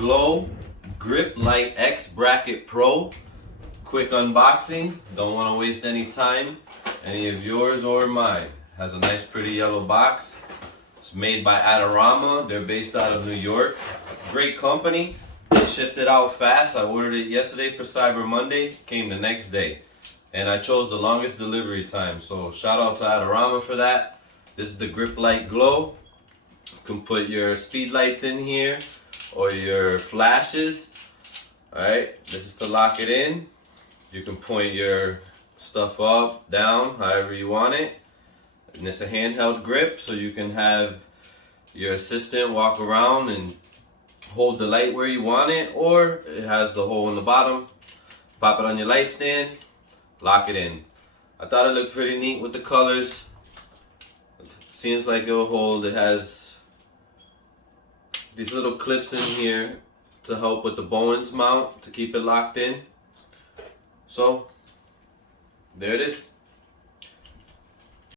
Glow Griplite X Bracket Pro. Quick unboxing. Don't want to waste any time. Any of yours or mine. Has a nice pretty yellow box. It's made by Adorama. They're based out of New York. Great company. They shipped it out fast. I ordered it yesterday for Cyber Monday. Came the next day. And I chose the longest delivery time. So shout out to Adorama for that. This is the Griplite Glow. You can put your speed lights in here or your flashes. Alright, this is to lock it in. You can point your stuff up, down, however you want it. And it's a handheld grip, so you can have your assistant walk around and hold the light where you want it, or it has the hole in the bottom. Pop it on your light stand, lock it in. I thought it looked pretty neat with the colors. Seems like it'll hold. It has these little clips in here to help with the Bowens mount to keep it locked in. So there it is.